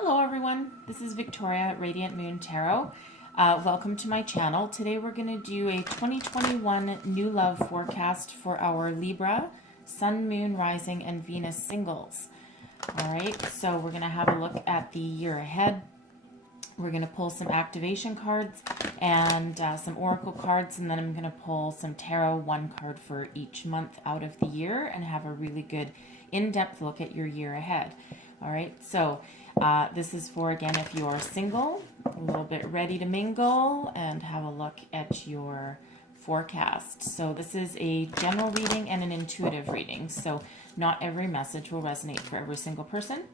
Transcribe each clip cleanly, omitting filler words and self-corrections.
Hello everyone, this is Victoria at Radiant Moon Tarot. Welcome to my channel. Today we're going to do a 2021 new love forecast for our Libra, Sun, Moon, Rising, and Venus singles. Alright, so we're going to have a look at the year ahead. We're going to pull some activation cards and some oracle cards, and then I'm going to pull some tarot, one card for each month out of the year, and have a really good in-depth look at your year ahead. All right, so this is for, again, if you are single, a little bit ready to mingle, and have a look at your forecast. So this is a general reading and an intuitive reading, so not every message will resonate for every single person.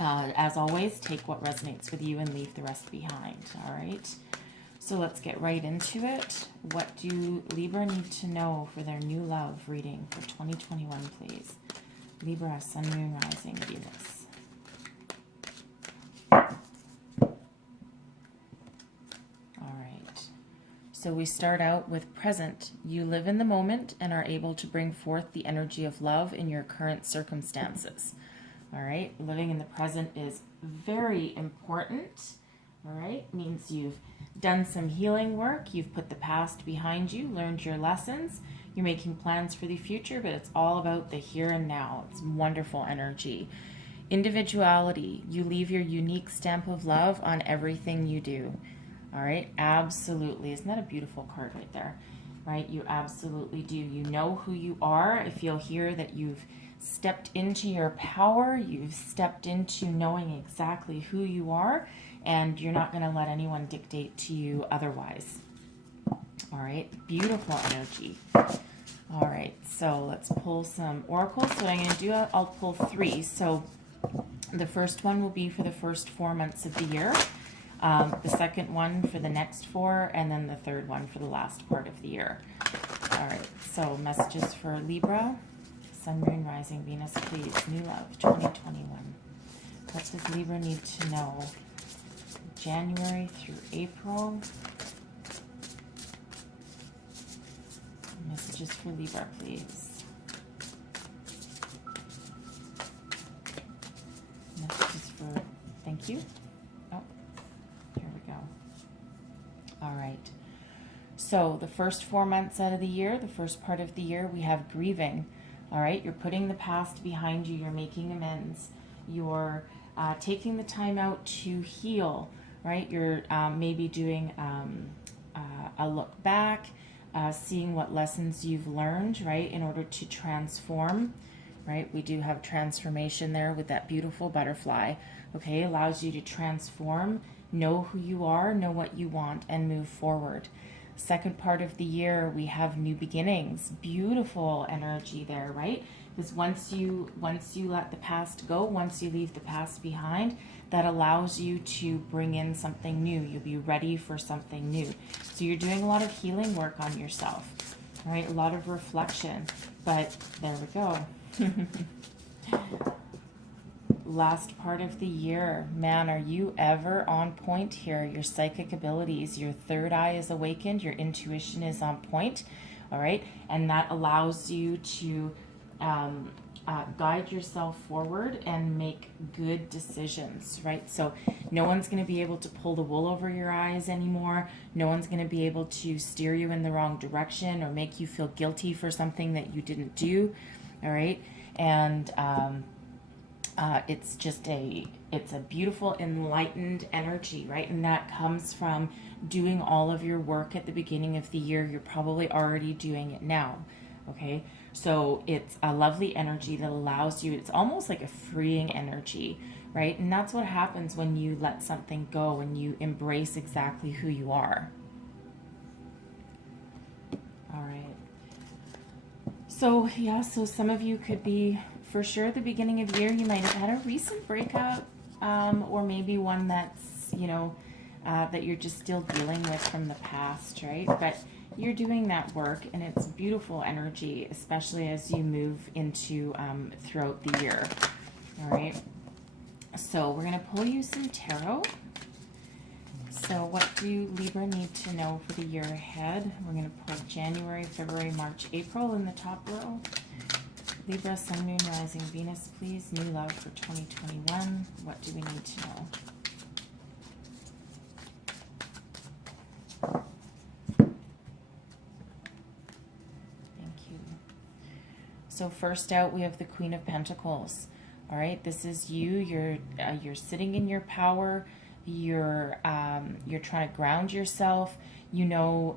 As always, take what resonates with you and leave the rest behind. All right, so let's get right into it. What do Libra need to know for their new love reading for 2021, please? Libra, Sun, Moon, Rising, Venus. All right. So we start out with present. You live in the moment and are able to bring forth the energy of love in your current circumstances. All right. Living in the present is very important. All right. Means you've done some healing work. You've put the past behind you, learned your lessons. You're making plans for the future, but it's all about the here and now. It's wonderful energy. Individuality. You leave your unique stamp of love on everything you do. All right, absolutely. Isn't that a beautiful card right there? Right, you absolutely do. You know who you are. I feel here that you've stepped into your power. You've stepped into knowing exactly who you are, and you're not going to let anyone dictate to you otherwise. All right, beautiful energy. All right, so let's pull some oracles. So what I'm going to do, I'll pull three. So the first one will be for the first 4 months of the year, the second one for the next 4, and then the third one for the last part of the year. All right, so messages for Libra, Sun, Moon, Rising, Venus, please. New love, 2021. What does Libra need to know? January through April. Messages for Libra, please. Messages for, thank you. Oh, here we go. All right. So the first 4 months out of the year, the first part of the year, we have grieving. All right. You're putting the past behind you. You're making amends. You're taking the time out to heal, right? You're maybe doing a look back, seeing what lessons you've learned, right, in order to transform, right? We do have transformation there with that beautiful butterfly, okay? Allows you to transform, know who you are, know what you want, and move forward. Second part of the year, we have new beginnings. Beautiful energy there, right? Because once you let the past go, once you leave the past behind, that allows you to bring in something new. You'll be ready for something new. So you're doing a lot of healing work on yourself, right? A lot of reflection. But there we go. Last part of the year. Man, are you ever on point here? Your psychic abilities, your third eye is awakened, your intuition is on point, all right? And that allows you to guide yourself forward and make good decisions, right? So no one's going to be able to pull the wool over your eyes anymore. No one's going to be able to steer you in the wrong direction or make you feel guilty for something that you didn't do, all right? And it's just it's a beautiful, enlightened energy, right? And that comes from doing all of your work at the beginning of the year. You're probably already doing it now, okay? So it's a lovely energy that allows you, it's almost like a freeing energy, right? And that's what happens when you let something go and you embrace exactly who you are. All right. So, yeah, so some of you could be, for sure, at the beginning of the year, you might have had a recent breakup, or maybe one that's, you know, that you're just still dealing with from the past, right? But you're doing that work, and it's beautiful energy, especially as you move into throughout the year. All right. So we're going to pull you some tarot. So what do Libra need to know for the year ahead? We're going to pull January, February, March, April in the top row. Libra, Sun, Moon, Rising, Venus, please. New love for 2021. What do we need to know? Thank you. So first out, we have the Queen of Pentacles. All right, this is you. You're sitting in your power. You're trying to ground yourself. You know,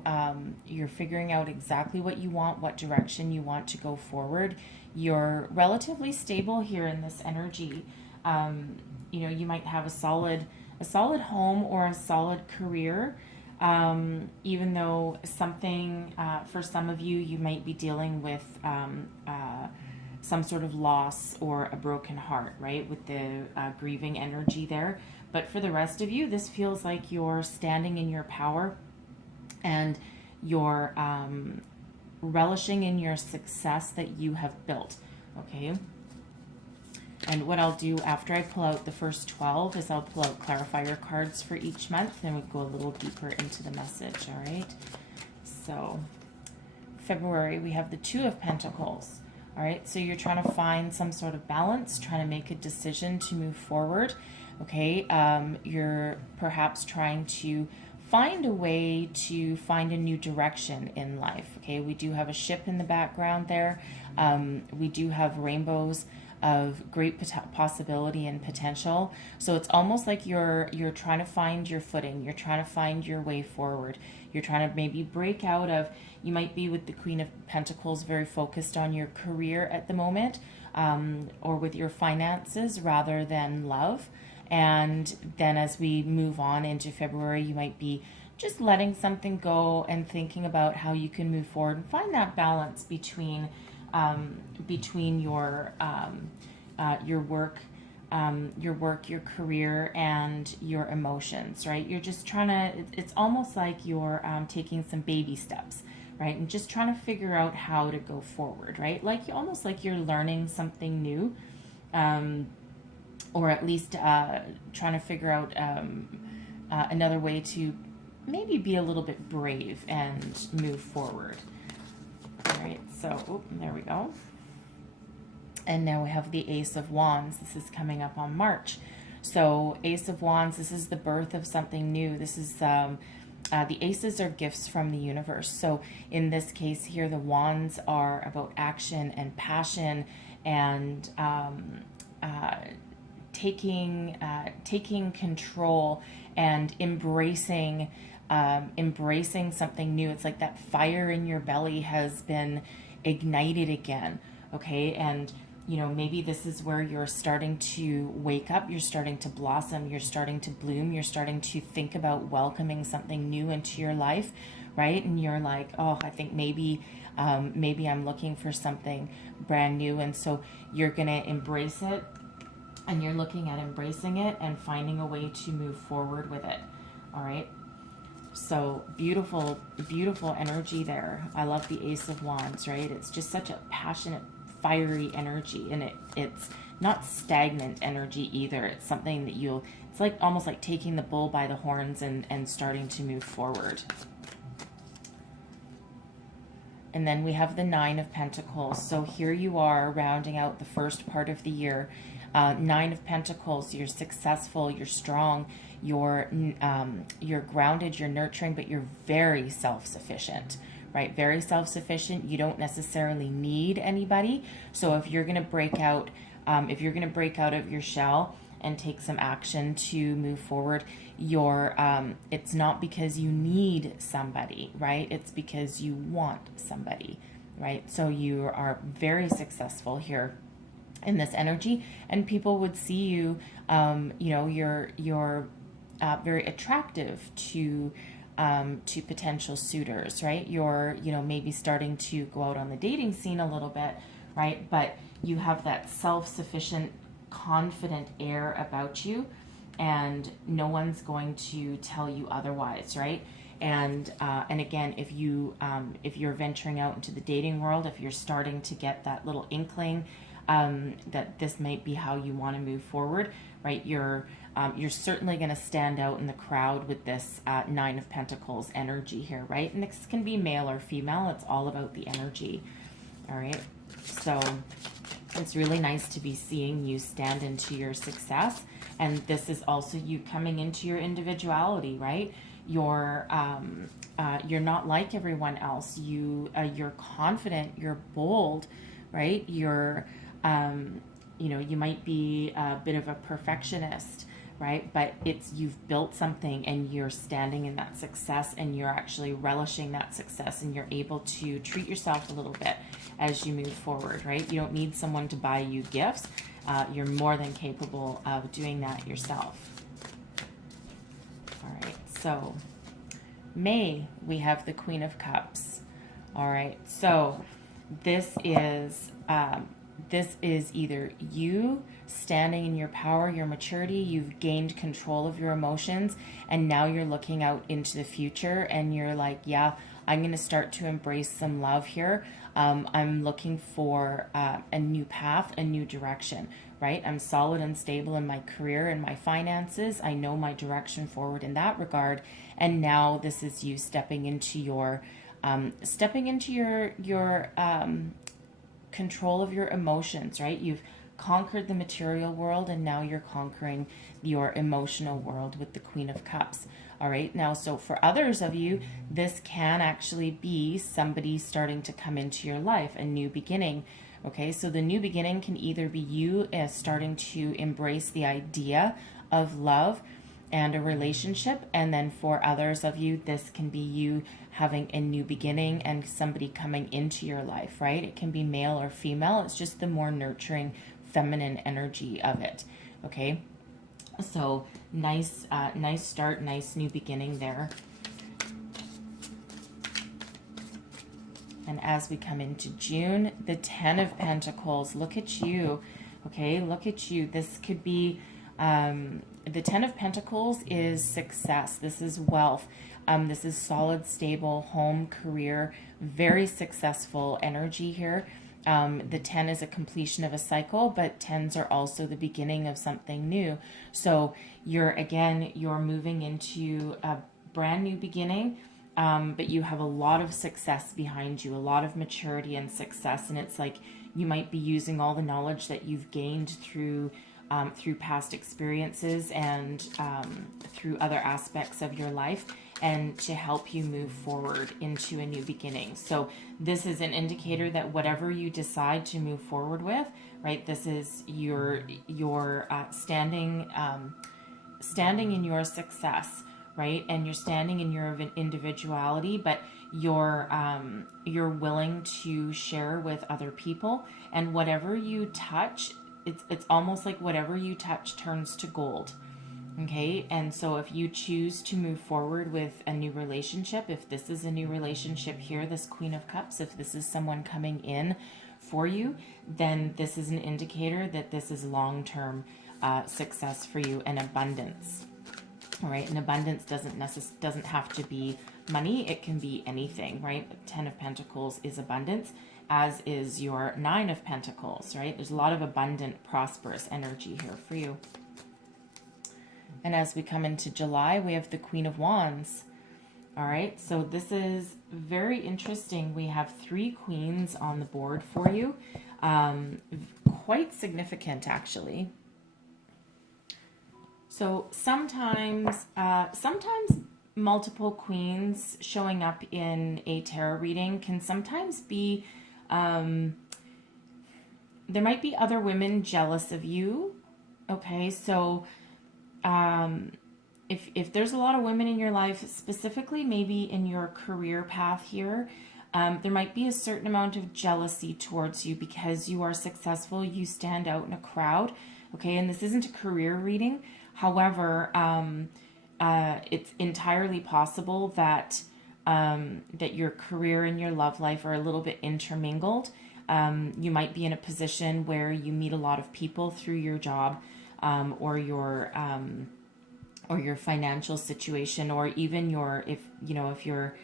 you're figuring out exactly what you want, what direction you want to go forward. You're relatively stable here in this energy. You know, you might have a solid home or a solid career. Even though something, for some of you, you might be dealing with some sort of loss or a broken heart, right? With the grieving energy there. But for the rest of you, this feels like you're standing in your power and you're relishing in your success that you have built, okay? And what I'll do after I pull out the first 12 is I'll pull out clarifier cards for each month, and we go a little deeper into the message, all right? So, February, we have the Two of Pentacles, all right? So you're trying to find some sort of balance, trying to make a decision to move forward, okay? You're perhaps trying to find a way to find a new direction in life, okay? We do have a ship in the background there. We do have rainbows of great possibility and potential. So it's almost like you're trying to find your footing. You're trying to find your way forward. You're trying to maybe break out of, you might be with the Queen of Pentacles very focused on your career at the moment, or with your finances rather than love. And then as we move on into February, you might be just letting something go and thinking about how you can move forward and find that balance between your work, your career, and your emotions, right? You're just trying to, it's almost like you're taking some baby steps, right? And just trying to figure out how to go forward, right? Like almost like you're learning something new, or at least trying to figure out another way to maybe be a little bit brave and move forward. All right, so there we go. And now we have the Ace of Wands. This is coming up on March. So Ace of Wands, this is the birth of something new. This is the aces are gifts from the universe. So in this case here, the wands are about action and passion and taking control and embracing something new. It's like that fire in your belly has been ignited again, okay? And you know, maybe this is where you're starting to wake up, you're starting to blossom, you're starting to bloom, you're starting to think about welcoming something new into your life, right? And you're like, oh, I think maybe I'm looking for something brand new. And so you're gonna embrace it, and you're looking at embracing it and finding a way to move forward with it, all right? So beautiful, beautiful energy there. I love the Ace of Wands, right? It's just such a passionate, fiery energy, and it's not stagnant energy either. It's something that it's like almost like taking the bull by the horns and starting to move forward. And then we have the Nine of Pentacles. So here you are rounding out the first part of the year. Nine of Pentacles, you're successful, you're strong, you're grounded, you're nurturing, but you're very self-sufficient, right? Very self-sufficient. You don't necessarily need anybody. So if you're going to break out, of your shell and take some action to move forward, it's not because you need somebody, right? It's because you want somebody, right? So you are very successful here in this energy, and people would see you, you're very attractive to potential suitors, right? You're, maybe starting to go out on the dating scene a little bit, right? But you have that self-sufficient, confident air about you, and no one's going to tell you otherwise, right? And again, if you're venturing out into the dating world, if you're starting to get that little inkling that this might be how you want to move forward, right? You're certainly going to stand out in the crowd with this Nine of Pentacles energy here, right? And this can be male or female. It's all about the energy. All right. So It's really nice to be seeing you stand into your success. And this is also you coming into your individuality, right? You're not like everyone else. You're confident, you're bold, right? You're, you might be a bit of a perfectionist, right? But you've built something and you're standing in that success and you're actually relishing that success and you're able to treat yourself a little bit as you move forward, right? You don't need someone to buy you gifts. You're more than capable of doing that yourself. All right, so May, we have the Queen of Cups. All right, so this is either you standing in your power, your maturity, you've gained control of your emotions, and now you're looking out into the future and you're like, yeah, I'm going to start to embrace some love here. I'm looking for a new path, a new direction, right? I'm solid and stable in my career and my finances. I know my direction forward in that regard. And now this is you stepping into your control of your emotions, right? You've conquered the material world and now you're conquering your emotional world with the Queen of Cups. All right, now, so for others of you, this can actually be somebody starting to come into your life, a new beginning. Okay, so the new beginning can either be you starting to embrace the idea of love and a relationship, and then for others of you, this can be you having a new beginning and somebody coming into your life, right? It can be male or female. It's just the more nurturing feminine energy of it. Okay, so nice start, nice new beginning there. And as we come into June, the 10 of Pentacles, look at you. Okay, look at you. This could be the 10 of Pentacles is success. This is wealth. This is solid, stable home, career, very successful energy here. The 10 is a completion of a cycle, but 10s are also the beginning of something new. So you're moving into a brand new beginning, but you have a lot of success behind you, a lot of maturity and success. And it's like you might be using all the knowledge that you've gained through past experiences and through other aspects of your life, and to help you move forward into a new beginning. So this is an indicator that whatever you decide to move forward with, right, this is your standing in your success, right, and you're standing in your individuality, but you're willing to share with other people, and whatever you touch, it's almost like whatever you touch turns to gold. Okay, and so if you choose to move forward with a new relationship, if this is a new relationship here, this Queen of Cups, if this is someone coming in for you, then this is an indicator that this is long-term success for you and abundance. All right, and abundance doesn't have to be money. It can be anything, right? 10 of Pentacles is abundance, as is your 9 of Pentacles, right? There's a lot of abundant, prosperous energy here for you. And as we come into July, we have the Queen of Wands. All right, so this is very interesting. We have 3 queens on the board for you. Quite significant, actually. So sometimes multiple queens showing up in a tarot reading can sometimes be, there might be other women jealous of you. Okay, so if there's a lot of women in your life, specifically maybe in your career path here, there might be a certain amount of jealousy towards you because you are successful, you stand out in a crowd, okay? And this isn't a career reading. However, it's entirely possible that that your career and your love life are a little bit intermingled. You might be in a position where you meet a lot of people through your job, or your financial situation, or even if you're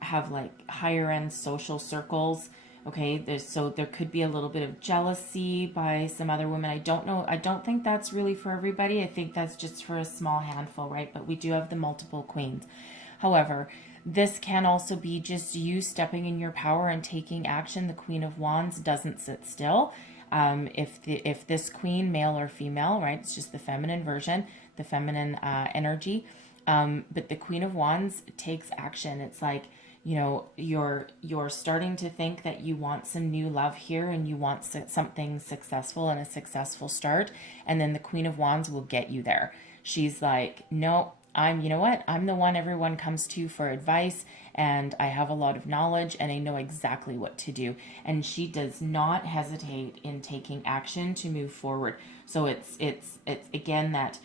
have like higher end social circles. Okay, there could be a little bit of jealousy by some other women. I don't think that's really for everybody. I think that's just for a small handful, right? But we do have the multiple queens. However, This can also be just you stepping in your power and taking action. The Queen of Wands doesn't sit still. If this queen, male or female, right, it's just the feminine version, the feminine energy. But the Queen of Wands takes action. It's like, you know, you're starting to think that you want some new love here and you want something successful and a successful start. And then the Queen of Wands will get you there. She's like, no, you know what? I'm the one everyone comes to for advice, and I have a lot of knowledge and I know exactly what to do. And she does not hesitate in taking action to move forward. So it's again that,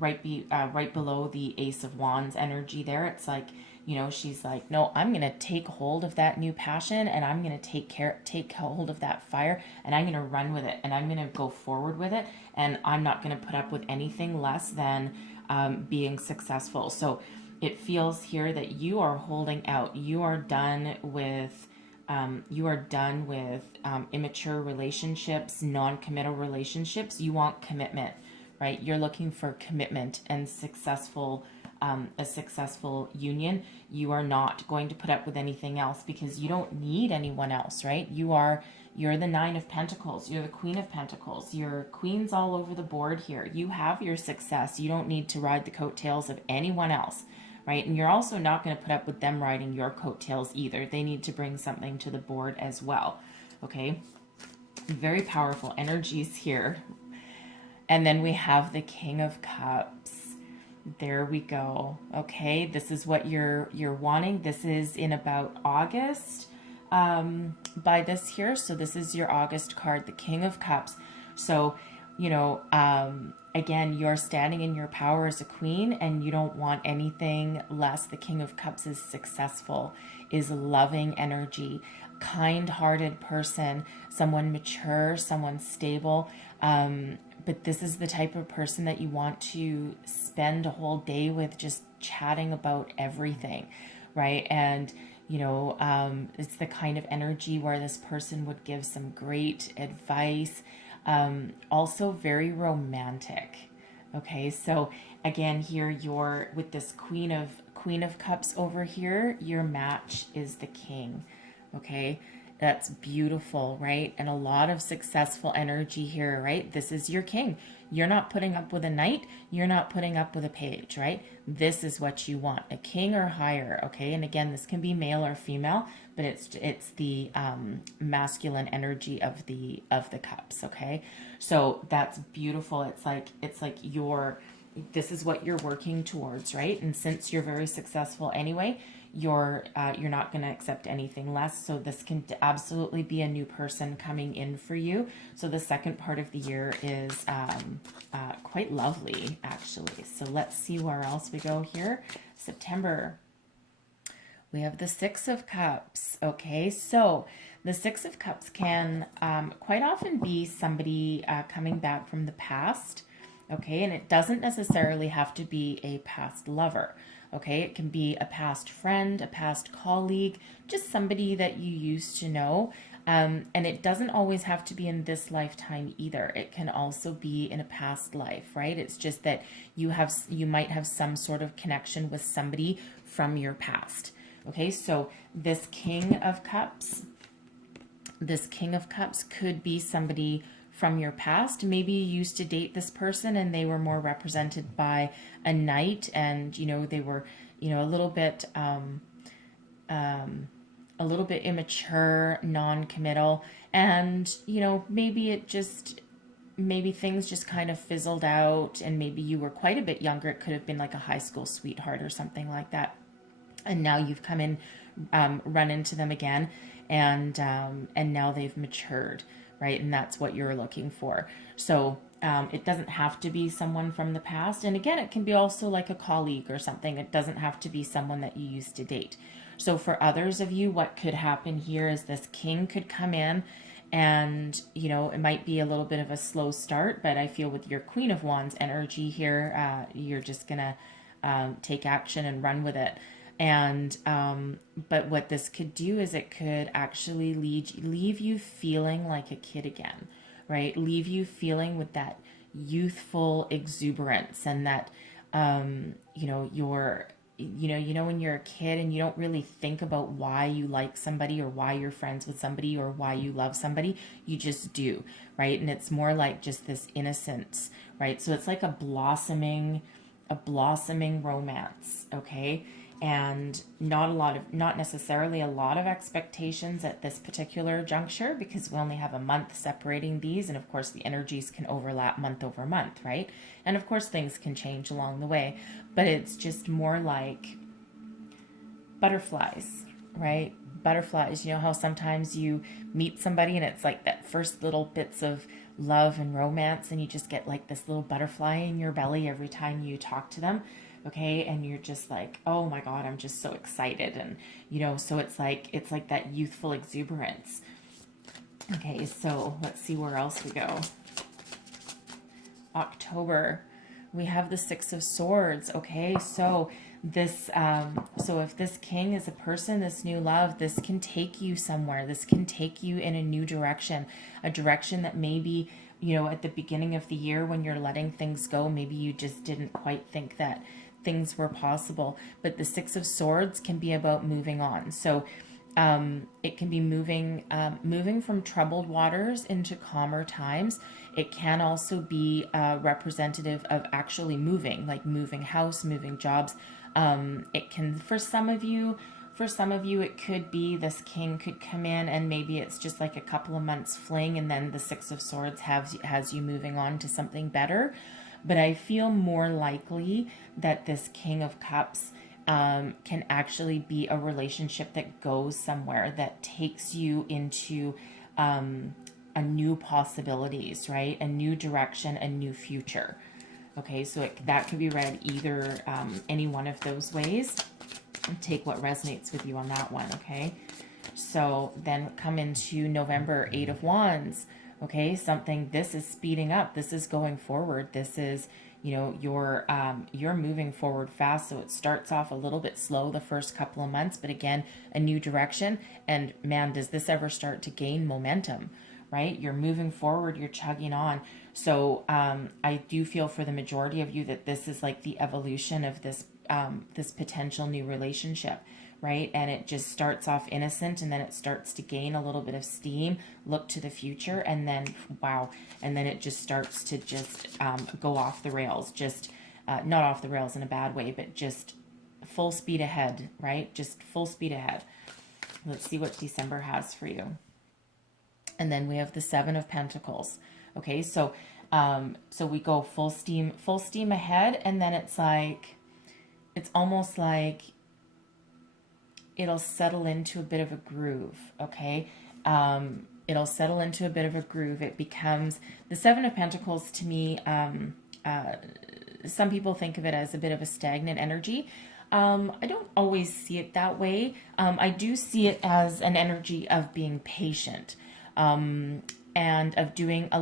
right below the Ace of Wands energy there. It's like, you know, she's like, no, I'm going to take hold of that new passion, and I'm going to take hold of that fire, and I'm going to run with it, and I'm going to go forward with it, and I'm not going to put up with anything less than being successful. So it feels here that you are holding out. You are done with immature relationships, non-committal relationships. You want commitment, right? You're looking for commitment and a successful union. You are not going to put up with anything else because you don't need anyone else, right? You're the Nine of Pentacles. You're the Queen of Pentacles. You're queens all over the board here. You have your success. You don't need to ride the coattails of anyone else, right? And you're also not going to put up with them riding your coattails either. They need to bring something to the board as well, okay? Very powerful energies here. And then we have the King of Cups. There we go. Okay, this is what you're wanting. This is in about August by this here. So this is your August card, the King of Cups. So, you know, again, you're standing in your power as a queen and you don't want anything less. The King of Cups is successful, is loving energy, kind-hearted person, someone mature, someone stable. But this is the type of person that you want to spend a whole day with, just chatting about everything, right? And, you know, it's the kind of energy where this person would give some great advice. Also very romantic. Okay, so again, here you're with this Queen of Cups over here. Your match is the King. Okay. That's beautiful, right? And a lot of successful energy here, right? This is your king. You're not putting up with a knight. You're not putting up with a page, right? This is what you want, a king or higher, okay? And again, this can be male or female, but it's the masculine energy of the cups, okay? So that's beautiful. It's like this is what you're working towards, right? And since you're very successful anyway, you're not going to accept anything less. So this can absolutely be a new person coming in for you. So the second part of the year is quite lovely, actually. So let's see where else we go here. September. We have the Six of Cups. Okay, so the Six of Cups can quite often be somebody coming back from the past. Okay, and it doesn't necessarily have to be a past lover. Okay, it can be a past friend, a past colleague, just somebody that you used to know. And it doesn't always have to be in this lifetime either. It can also be in a past life, right? It's just that you might have some sort of connection with somebody from your past. Okay, so this King of Cups could be somebody from your past. Maybe you used to date this person and they were more represented by a knight, and you know they were, you know, a little bit immature, non-committal, and you know maybe things just kind of fizzled out, and maybe you were quite a bit younger. It could have been like a high school sweetheart or something like that, and now you've come in, run into them again, and now they've matured. Right, and that's what you're looking for. So it doesn't have to be someone from the past. And again, it can be also like a colleague or something. It doesn't have to be someone that you used to date. So for others of you, what could happen here is this king could come in and, you know, it might be a little bit of a slow start, but I feel with your Queen of Wands energy here, you're just going to take action and run with it. And but what this could do is it could actually leave you feeling like a kid again, right? Leave you feeling with that youthful exuberance, and that you know, you know when you're a kid and you don't really think about why you like somebody or why you're friends with somebody or why you love somebody, you just do, right? And it's more like just this innocence, right? So it's like a blossoming romance, okay? And not necessarily a lot of expectations at this particular juncture, because we only have a month separating these, and of course the energies can overlap month over month, right? And of course things can change along the way, but it's just more like butterflies, right? Butterflies, you know how sometimes you meet somebody and it's like that first little bits of love and romance, and you just get like this little butterfly in your belly every time you talk to them, okay? And you're just like, oh my God, I'm just so excited. And you know, so it's like that youthful exuberance. Okay, so let's see where else we go. October, we have the Six of Swords. Okay, so this so if this king is a person, this new love, this can take you somewhere. This can take you in a new direction, a direction that maybe, you know, at the beginning of the year when you're letting things go, maybe you just didn't quite think that things were possible. But the Six of Swords can be about moving on. So it can be moving from troubled waters into calmer times. It can also be representative of actually moving, like moving house, moving jobs. It can, for some of you, it could be this king could come in and maybe it's just like a couple of months fling, and then the Six of Swords has you moving on to something better. But I feel more likely that this King of Cups can actually be a relationship that goes somewhere, that takes you into a new possibilities, right? A new direction, a new future. Okay, so that could be read either any one of those ways. Take what resonates with you on that one, okay? So then come into November, Eight of Wands. Okay, this is speeding up. This is going forward. This is, you know, you're moving forward fast. So it starts off a little bit slow the first couple of months, but again, a new direction. And man, does this ever start to gain momentum, right? You're moving forward, you're chugging on. So I do feel for the majority of you that this is like the evolution of this potential new relationship, right? And it just starts off innocent, and then it starts to gain a little bit of steam, look to the future, and then wow, and then it just starts to just go off the rails, just not off the rails in a bad way, but just full speed ahead, right? Just full speed ahead. Let's see what December has for you. And then we have the Seven of Pentacles. Okay, so we go full steam ahead, and then it's almost like it'll settle into a bit of a groove, okay? It'll settle into a bit of a groove. It becomes, the Seven of Pentacles to me, some people think of it as a bit of a stagnant energy. I don't always see it that way. I do see it as an energy of being patient, and of doing a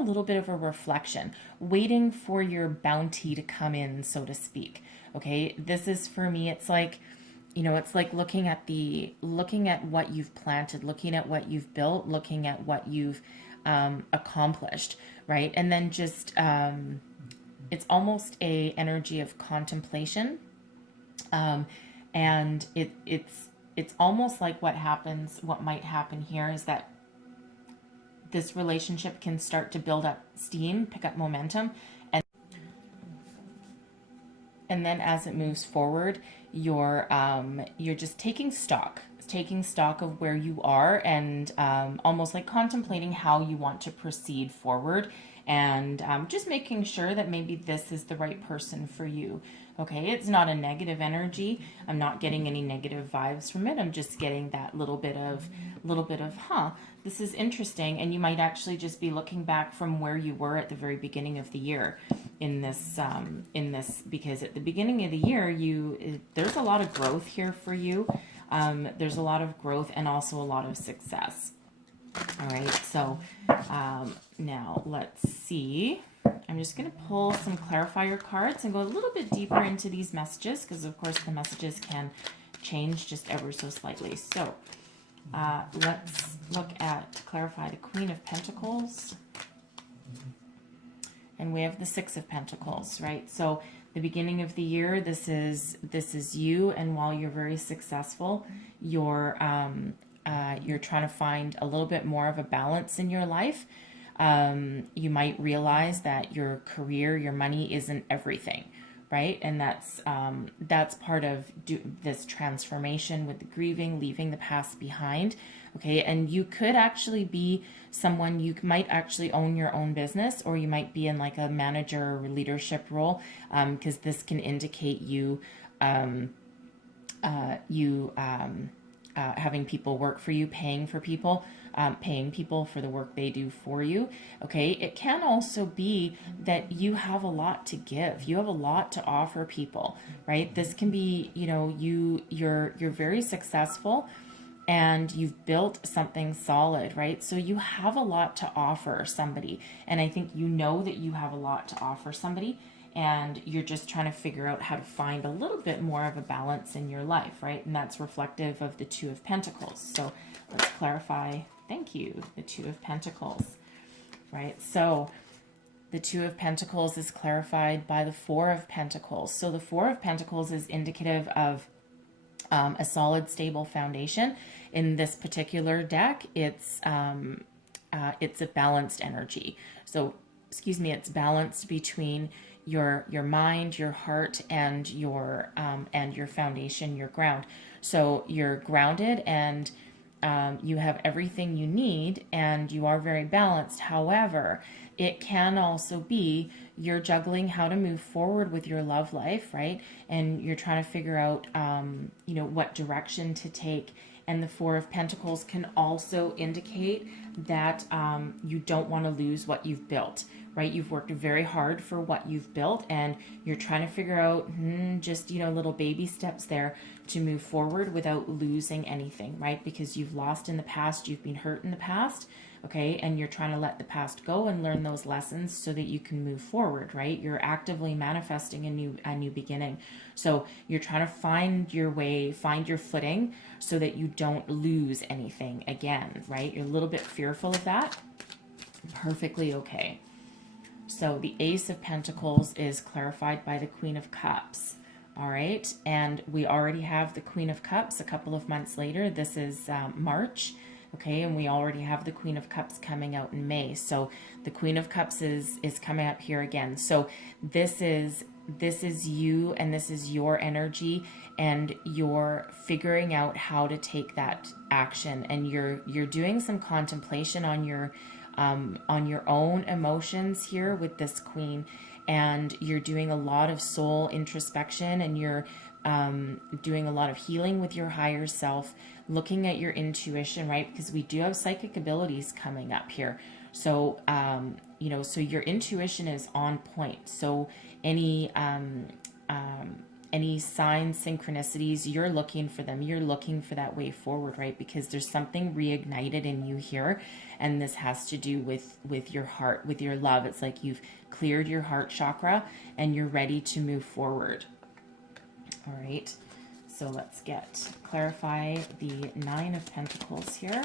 little bit of a reflection, waiting for your bounty to come in, so to speak. Okay, this is for me. It's like, you know, it's like looking at what you've planted, looking at what you've built, looking at what you've accomplished, right? And then just it's almost a energy of contemplation, and it's almost like what might happen here is that this relationship can start to build up steam, pick up momentum, and then as it moves forward, you're just taking stock of where you are, and almost like contemplating how you want to proceed forward, and just making sure that maybe this is the right person for you. Okay, it's not a negative energy. I'm not getting any negative vibes from it. I'm just getting that little bit of, this is interesting. And you might actually just be looking back from where you were at the very beginning of the year in this, because at the beginning of the year, there's a lot of growth here for you. There's a lot of growth and also a lot of success. All right, so now let's see. I'm just going to pull some clarifier cards and go a little bit deeper into these messages, because of course the messages can change just ever so slightly. So let's look at clarify the Queen of Pentacles. And we have the Six of Pentacles, right? So the beginning of the year, this is you, and while you're very successful, you're trying to find a little bit more of a balance in your life. You might realize that your career, your money isn't everything, right? And that's part of this transformation with the grieving, leaving the past behind. Okay, and you could actually be someone, you might actually own your own business, or you might be in like a manager or leadership role, because this can indicate you having people work for you, paying people for the work they do for you. Okay, it can also be that you have a lot to give. You have a lot to offer people, right? This can be, you're very successful and you've built something solid, right? So you have a lot to offer somebody. And I think you know that you have a lot to offer somebody, and you're just trying to figure out how to find a little bit more of a balance in your life, right? And that's reflective of the Two of Pentacles. So let's clarify, thank you, the Two of Pentacles, right? So the Two of Pentacles is clarified by the Four of Pentacles. So the Four of Pentacles is indicative of a solid, stable foundation. In this particular deck, it's a balanced energy. So, it's balanced between your mind, your heart, and your foundation, your ground. So you're grounded, and you have everything you need, and you are very balanced. However, it can also be you're juggling how to move forward with your love life, right? And you're trying to figure out, what direction to take. And the Four of Pentacles can also indicate that you don't want to lose what you've built, right? You've worked very hard for what you've built, and you're trying to figure out just, little baby steps there to move forward without losing anything, right? Because you've lost in the past, you've been hurt in the past, okay? And you're trying to let the past go and learn those lessons so that you can move forward, right? You're actively manifesting a new beginning. So you're trying to find your way, find your footing so that you don't lose anything again, right? You're a little bit fearful of that. Perfectly okay. So the Ace of Pentacles is clarified by the Queen of Cups. All right. And we already have the Queen of Cups a couple of months later. This is March. Okay. And we already have the Queen of Cups coming out in May. So the Queen of Cups is coming up here again. So this is you, and this is your energy, and you're figuring out how to take that action, and you're doing some contemplation on your own emotions here with this Queen, and you're doing a lot of soul introspection, and you're doing a lot of healing with your higher self, looking at your intuition, right? Because we do have psychic abilities coming up here. So, so your intuition is on point. So any signs, synchronicities, you're looking for them. You're looking for that way forward, right? Because there's something reignited in you here. And this has to do with your heart, with your love. It's like you've cleared your heart chakra and you're ready to move forward. All right. So let's clarify the Nine of Pentacles here.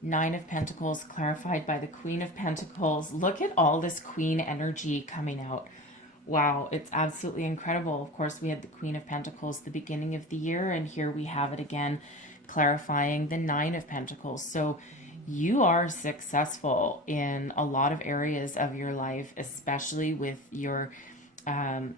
Nine of Pentacles clarified by the Queen of Pentacles. Look at all this Queen energy coming out. Wow, it's absolutely incredible. Of course, we had the Queen of Pentacles the beginning of the year, and here we have it again, clarifying the Nine of Pentacles. So you are successful in a lot of areas of your life, especially with your home,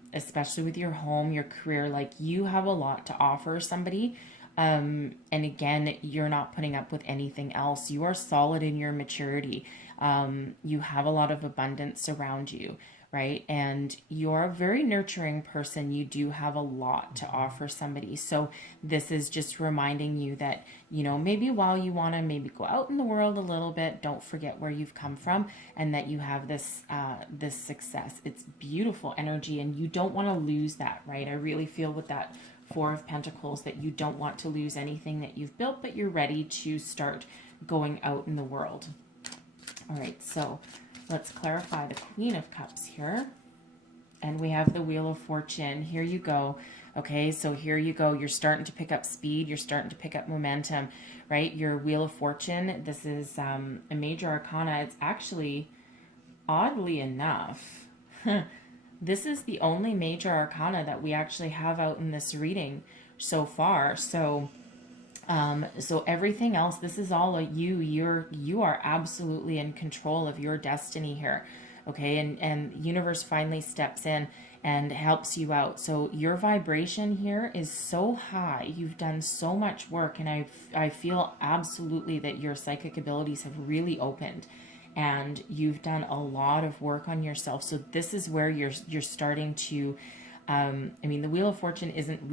your career. Like, you have a lot to offer somebody. And again, you're not putting up with anything else. You are solid in your maturity. You have a lot of abundance around you, right? And you're a very nurturing person. You do have a lot to offer somebody. So this is just reminding you that, maybe while you want to maybe go out in the world a little bit, don't forget where you've come from, and that you have this success. It's beautiful energy, and you don't want to lose that, right? I really feel with that Four of Pentacles that you don't want to lose anything that you've built, but you're ready to start going out in the world. All right, so let's clarify the Queen of Cups here. And we have the Wheel of Fortune. Here you go. Okay, so here you go. You're starting to pick up speed. You're starting to pick up momentum, right? Your Wheel of Fortune, this is a major arcana. It's actually, oddly enough, this is the only major arcana that we actually have out in this reading so far. So so everything else, this is all you are absolutely in control of your destiny here. Okay, and universe finally steps in and helps you out. So your vibration here is so high. You've done so much work, and I feel absolutely that your psychic abilities have really opened, and you've done a lot of work on yourself. So this is where you're starting to I mean, the Wheel of Fortune isn't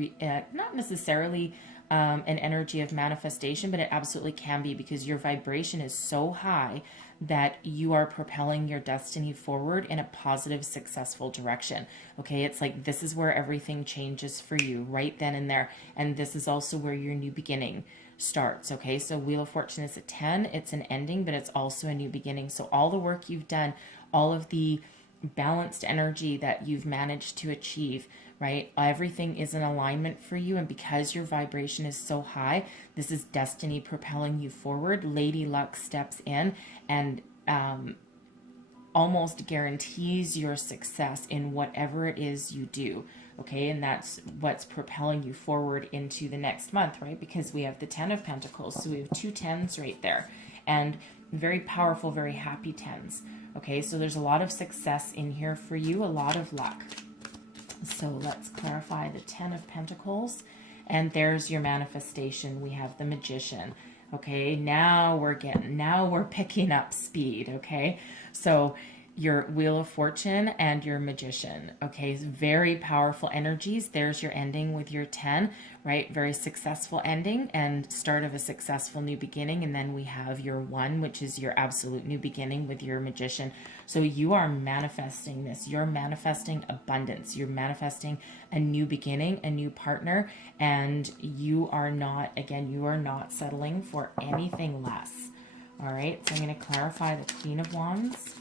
not necessarily an energy of manifestation, but it absolutely can be, because your vibration is so high that you are propelling your destiny forward in a positive, successful direction. Okay, it's like this is where everything changes for you right then and there. And this is also where your new beginning starts. Okay, so Wheel of Fortune is a 10, it's an ending, but it's also a new beginning. So all the work you've done, all of the balanced energy that you've managed to achieve, right? Everything is in alignment for you. And because your vibration is so high, this is destiny propelling you forward. Lady Luck steps in and almost guarantees your success in whatever it is you do. Okay, and that's what's propelling you forward into the next month, right? Because we have the 10 of Pentacles. So we have two tens right there, and very powerful, very happy tens. Okay, so there's a lot of success in here for you, a lot of luck. So let's clarify the 10 of Pentacles. And there's your manifestation. We have the Magician. Okay, now we're picking up speed. Okay, so your Wheel of Fortune and your Magician. Okay, very powerful energies. There's your ending with your 10, right? Very successful ending and start of a successful new beginning. And then we have your 1, which is your absolute new beginning with your Magician. So you are manifesting this. You're manifesting abundance. You're manifesting a new beginning, a new partner, and you are not settling for anything less. All right, so I'm going to clarify the Queen of Wands.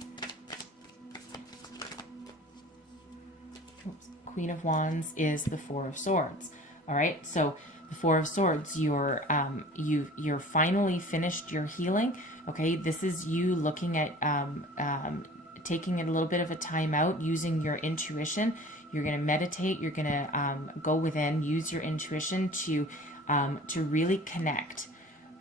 Queen of Wands is the Four of Swords. All right, so the Four of Swords, you're finally finished your healing. Okay, this is you looking at taking a little bit of a time out, using your intuition. You're going to meditate. You're going to go within, use your intuition to really connect.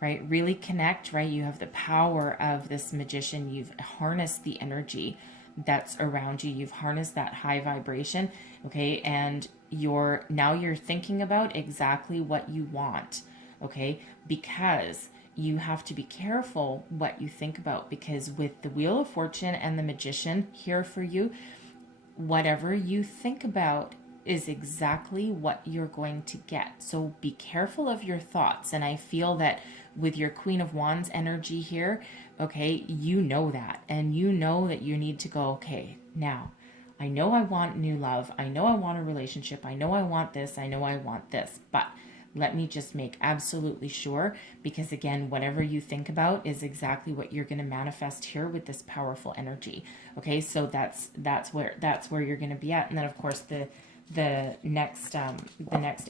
Right, really connect. Right, you have the power of this Magician. You've harnessed the energy that's around you. You've harnessed that high vibration. Okay, and you're thinking about exactly what you want. Okay, because you have to be careful what you think about, because with the Wheel of Fortune and the Magician here for you, whatever you think about is exactly what you're going to get. So be careful of your thoughts. And I feel that with your Queen of Wands energy here, okay, you know that. And you know that you need to go, okay, now, I know I want new love. I know I want a relationship. I know I want this. I know I want this. But let me just make absolutely sure, because again, whatever you think about is exactly what you're going to manifest here with this powerful energy. Okay, so that's where you're going to be at. And then of course the next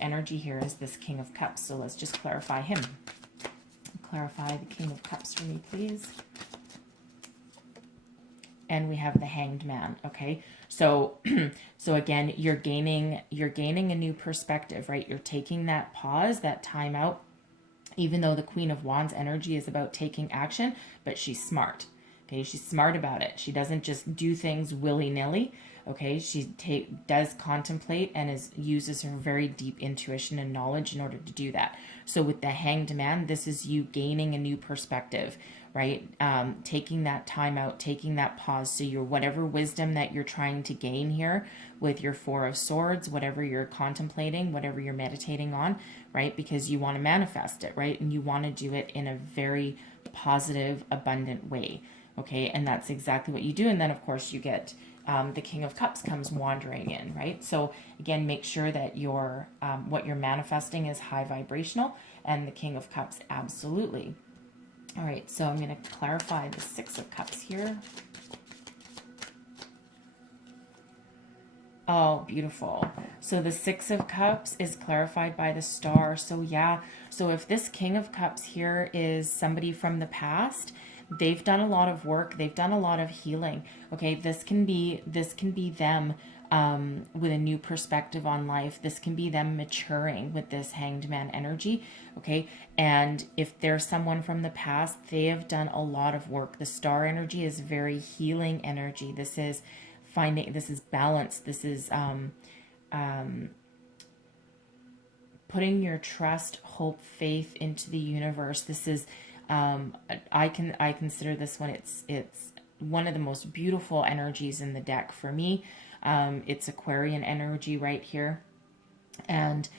energy here is this King of Cups. So let's just clarify him. Clarify the King of Cups for me, please. And we have the Hanged Man. Okay, so again, you're gaining a new perspective, right? You're taking that pause, that time out, even though the Queen of Wands energy is about taking action, but she's smart. Okay, she's smart about it. She doesn't just do things willy-nilly. Okay, she does contemplate and uses her very deep intuition and knowledge in order to do that. So with the Hanged Man, this is you gaining a new perspective, right? Taking that time out, taking that pause. So your whatever wisdom that you're trying to gain here with your Four of Swords, whatever you're contemplating, whatever you're meditating on, right? Because you want to manifest it, right? And you want to do it in a very positive, abundant way. Okay, and that's exactly what you do. And then of course you get the King of Cups comes wandering in, right? So again, make sure that your what you're manifesting is high vibrational, and the King of Cups, absolutely. All right, so I'm going to clarify the Six of Cups here. Oh, beautiful. So the Six of Cups is clarified by the Star. So yeah, so if this King of Cups here is somebody from the past, they've done a lot of work. They've done a lot of healing. Okay, this can be them with a new perspective on life. This can be them maturing with this Hanged Man energy, okay? And if there's someone from the past, they have done a lot of work. The Star energy is very healing energy. This is this is balance. This is putting your trust, hope, faith into the universe. This is I consider this one, it's one of the most beautiful energies in the deck for me. It's Aquarian energy right here. And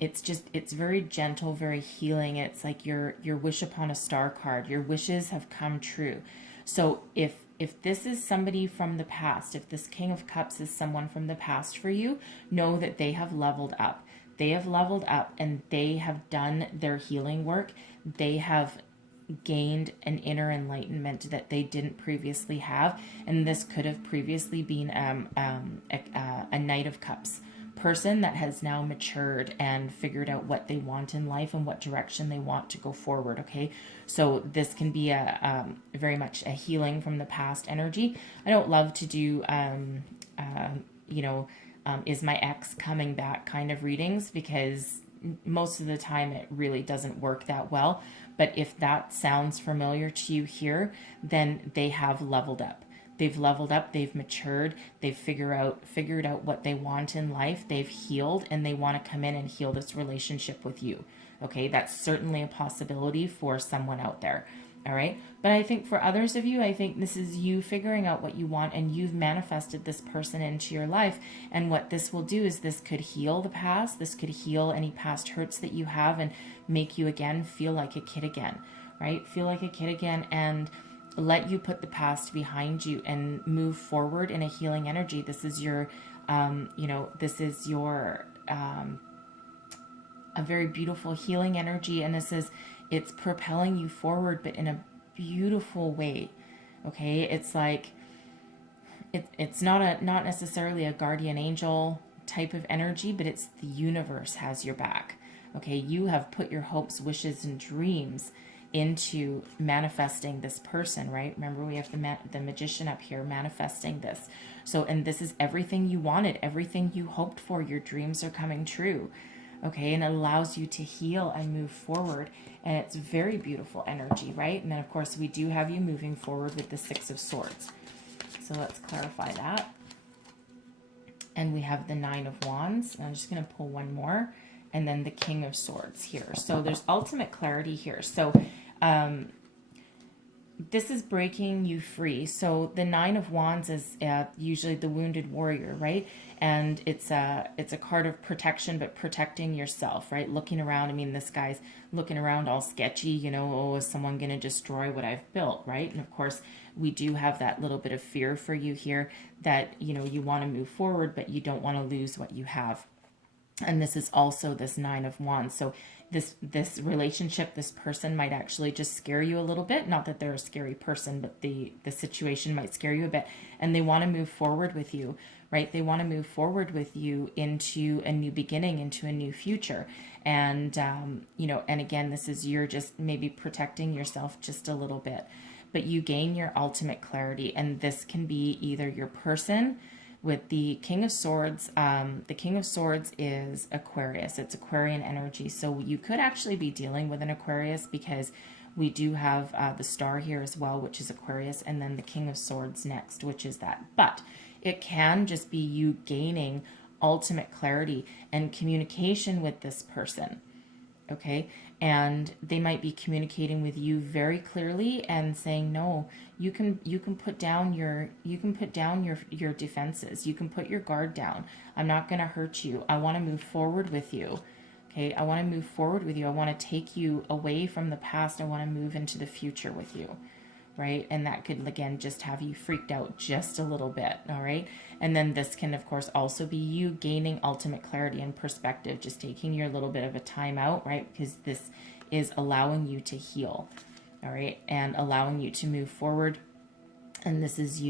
it's very gentle, very healing. It's like your wish upon a star card. Your wishes have come true. So if this is somebody from the past, if this King of Cups is someone from the past for you, know that they have leveled up. They have leveled up and they have done their healing work. They have gained an inner enlightenment that they didn't previously have. And this could have previously been a Knight of Cups person that has now matured and figured out what they want in life and what direction they want to go forward. Okay, so this can be a very much a healing from the past energy. I don't love to do is my ex coming back kind of readings, because most of the time it really doesn't work that well. But if that sounds familiar to you here, then they have leveled up. They've leveled up, they've matured, they've figured out what they want in life, they've healed, and they want to come in and heal this relationship with you. Okay, that's certainly a possibility for someone out there. All right, but I think for others of you, I think this is you figuring out what you want, and you've manifested this person into your life. And what this will do is this could heal the past, this could heal any past hurts that you have, and make you again feel like a kid again, right? Feel like a kid again, and let you put the past behind you and move forward in a healing energy. This is your, this is your, a very beautiful healing energy. And it's propelling you forward, but in a beautiful way. Okay. It's like, it's not necessarily a guardian angel type of energy, but it's the universe has your back. Okay. You have put your hopes, wishes, and dreams into manifesting this person, right? Remember, we have the Magician up here manifesting this. So, and this is everything you wanted, everything you hoped for. Your dreams are coming true. Okay, and it allows you to heal and move forward, and it's very beautiful energy, right? And then of course we do have you moving forward with the Six of Swords. So let's clarify that. And we have the Nine of Wands. And I'm just going to pull one more, and then the King of Swords here. So there's ultimate clarity here. So this is breaking you free. So the Nine of Wands is usually the wounded warrior, right? And it's a card of protection, but protecting yourself, right? Looking around. I mean, this guy's looking around all sketchy, you know, oh, is someone going to destroy what I've built, right? And of course, we do have that little bit of fear for you here that, you know, you want to move forward, but you don't want to lose what you have. And this is also this Nine of Wands. So this relationship, this person might actually just scare you a little bit. Not that they're a scary person, but the situation might scare you a bit. And they want to move forward with you, right? They want to move forward with you into a new beginning, into a new future. And, and again, this is you're just maybe protecting yourself just a little bit. But you gain your ultimate clarity. And this can be either your person. With the King of Swords, the King of Swords is Aquarius. It's Aquarian energy. So you could actually be dealing with an Aquarius, because we do have the Star here as well, which is Aquarius, and then the King of Swords next, which is that. But it can just be you gaining ultimate clarity and communication with this person. Okay, and they might be communicating with you very clearly and saying, no, you can put down your defenses. You can put your guard down. I'm not going to hurt you. I want to move forward with you. Okay, I want to move forward with you. I want to take you away from the past. I want to move into the future with you. Right? And that could, again, just have you freaked out just a little bit. All right. And then this can, of course, also be you gaining ultimate clarity and perspective, just taking your little bit of a time out, right? Because this is allowing you to heal. All right. And allowing you to move forward. And this is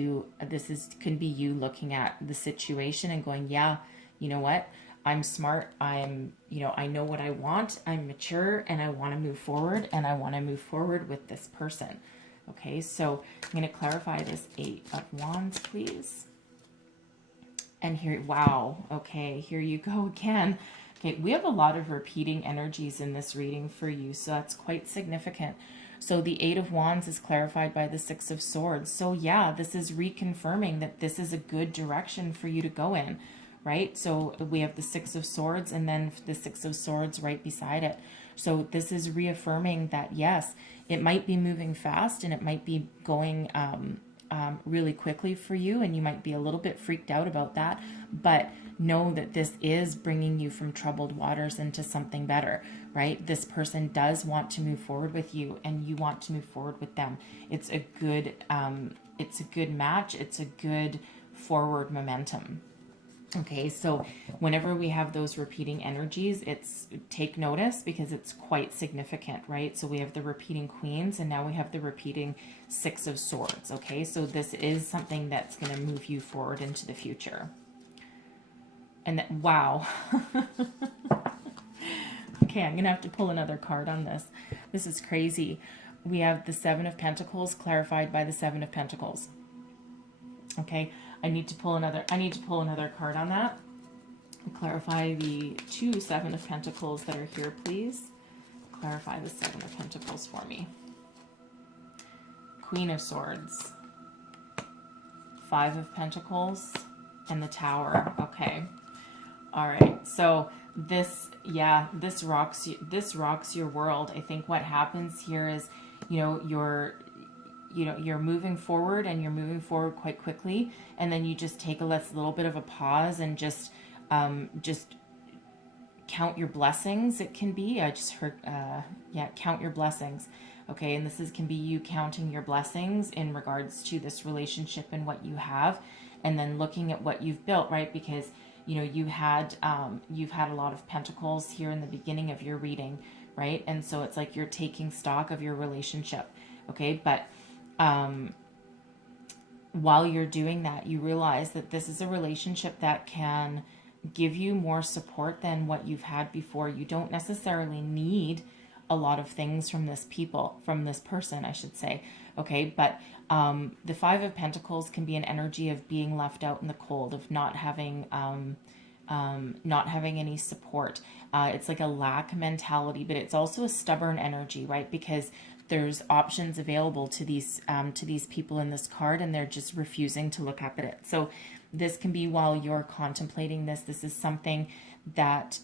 can be you looking at the situation and going, yeah, you know what? I'm smart. I know what I want. I'm mature, and I want to move forward, and I want to move forward with this person. Okay, so I'm going to clarify this Eight of Wands, please. And here, wow, okay, here you go again. Okay, we have a lot of repeating energies in this reading for you, so that's quite significant. So the Eight of Wands is clarified by the Six of Swords. So yeah, this is reconfirming that this is a good direction for you to go in, right? So we have the Six of Swords and then the Six of Swords right beside it. So this is reaffirming that, yes, it might be moving fast and it might be going really quickly for you, and you might be a little bit freaked out about that, but know that this is bringing you from troubled waters into something better, right? This person does want to move forward with you, and you want to move forward with them. It's a good match. It's a good forward momentum. Okay, so whenever we have those repeating energies, it's take notice because it's quite significant, right? So we have the repeating queens and now we have the repeating Six of Swords, okay? So this is something that's going to move you forward into the future. And that, wow. Okay, I'm going to have to pull another card on this. This is crazy. We have the Seven of Pentacles clarified by the Seven of Pentacles. Okay, I need to pull another card on that. Clarify the two Seven of Pentacles that are here, please. Clarify the Seven of Pentacles for me. Queen of Swords, Five of Pentacles, and the Tower. Okay. All right. So this rocks your world. I think what happens here is, you're moving forward and you're moving forward quite quickly, and then you just take a little bit of a pause and just count your blessings. It can be, I just heard, count your blessings. Okay, and can be you counting your blessings in regards to this relationship and what you have, and then looking at what you've built, right? Because you've had a lot of pentacles here in the beginning of your reading, right? And so it's like you're taking stock of your relationship. Okay, but while you're doing that, you realize that this is a relationship that can give you more support than what you've had before. You don't necessarily need a lot of things from this person, I should say. Okay, but the Five of Pentacles can be an energy of being left out in the cold, of not having any support. It's like a lack mentality, but it's also a stubborn energy, right? Because there's options available to these people in this card, and they're just refusing to look up at it. So this can be while you're contemplating this. This is something that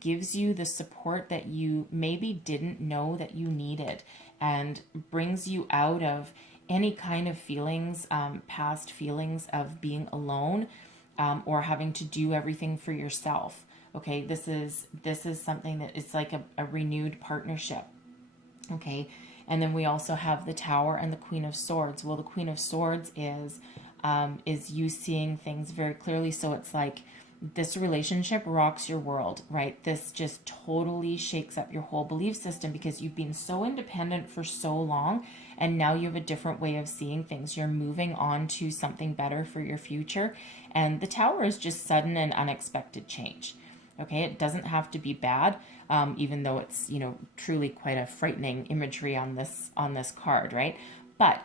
gives you the support that you maybe didn't know that you needed, and brings you out of any kind of feelings, past feelings of being alone, or having to do everything for yourself. Okay, this is something that is like a renewed partnership. Okay, and then we also have the Tower and the Queen of Swords. Well, the Queen of Swords is you seeing things very clearly. So it's like this relationship rocks your world, right? This just totally shakes up your whole belief system, because you've been so independent for so long, and now you have a different way of seeing things. You're moving on to something better for your future, and the Tower is just sudden and unexpected change. Okay, it doesn't have to be bad, even though it's truly quite a frightening imagery on this card, right? But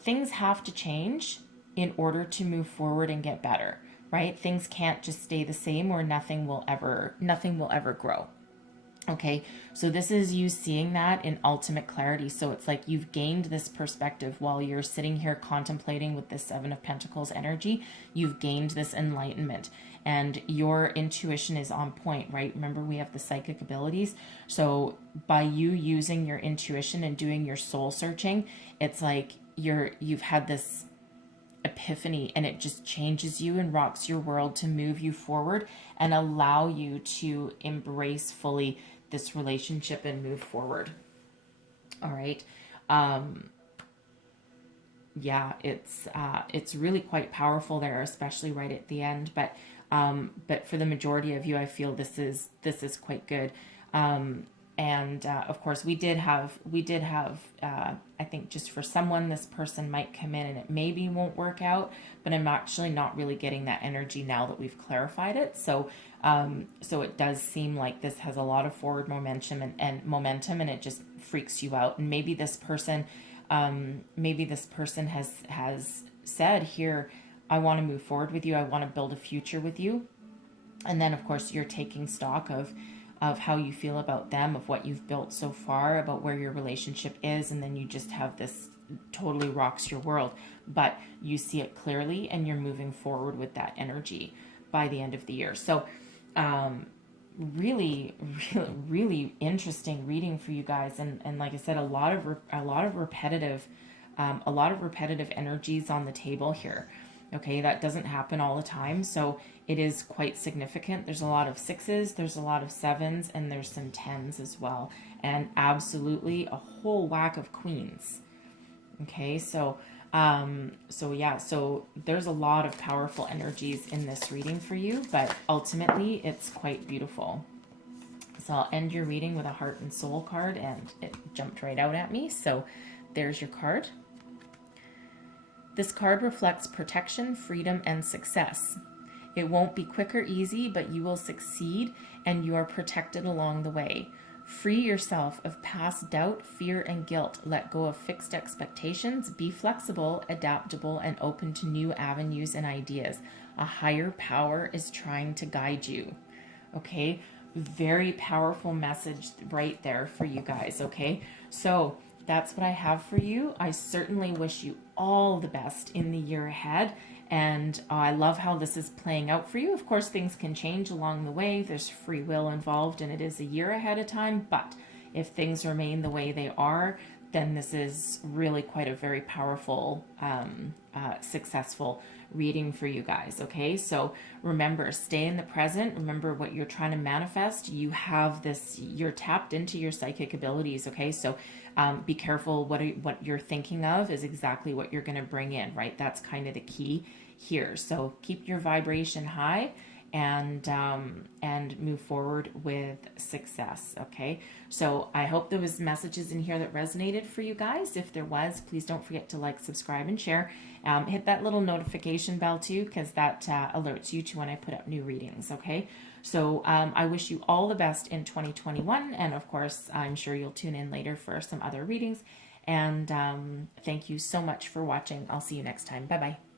things have to change in order to move forward and get better, right? Things can't just stay the same, or nothing will ever grow. Okay, so this is you seeing that in ultimate clarity. So it's like you've gained this perspective while you're sitting here contemplating with this Seven of Pentacles energy. You've gained this enlightenment, and your intuition is on point, right? Remember, we have the psychic abilities. So by you using your intuition and doing your soul searching, it's like you've had this epiphany, and it just changes you and rocks your world to move you forward and allow you to embrace fully this relationship and move forward. All right. It's really quite powerful there, especially right at the end. But for the majority of you, I feel this is quite good. And of course, we did have. I think just for someone, this person might come in and it maybe won't work out. But I'm actually not really getting that energy now that we've clarified it. So it does seem like this has a lot of forward momentum and it just freaks you out. And maybe this person has said here, I want to move forward with you. I want to build a future with you. And then, of course, you're taking stock of how you feel about them, of what you've built so far, about where your relationship is. And then you just have this totally rocks your world. But you see it clearly and you're moving forward with that energy by the end of the year. So, really, really, really interesting reading for you guys. And like I said, a lot of repetitive energies on the table here. Okay, that doesn't happen all the time, so it is quite significant. There's a lot of sixes, there's a lot of sevens, and there's some tens as well, and absolutely a whole whack of queens. Okay, so so there's a lot of powerful energies in this reading for you, but ultimately it's quite beautiful. So I'll end your reading with a heart and soul card, and it jumped right out at me. So there's your card. This card reflects protection, freedom, and success. It won't be quick or easy, but you will succeed and you are protected along the way. Free yourself of past doubt, fear, and guilt. Let go of fixed expectations. Be flexible, adaptable, and open to new avenues and ideas. A higher power is trying to guide you. Okay, very powerful message right there for you guys. Okay, so that's what I have for you. I certainly wish you all the best in the year ahead. And I love how this is playing out for you. Of course, things can change along the way. There's free will involved, and it is a year ahead of time. But if things remain the way they are, then this is really quite a very powerful, successful reading for you guys. Okay, so remember, stay in the present. Remember what you're trying to manifest. You have this, you're tapped into your psychic abilities. Okay, so be careful what you're thinking of is exactly what you're going to bring in, right? That's kind of the key here. So keep your vibration high and move forward with success. Okay, so I hope there was messages in here that resonated for you guys. If there was, please don't forget to like, subscribe, and share. Hit that little notification bell too, because that alerts you to when I put up new readings. Okay, so I wish you all the best in 2021, and of course I'm sure you'll tune in later for some other readings. And thank you so much for watching. I'll see you next time. Bye bye.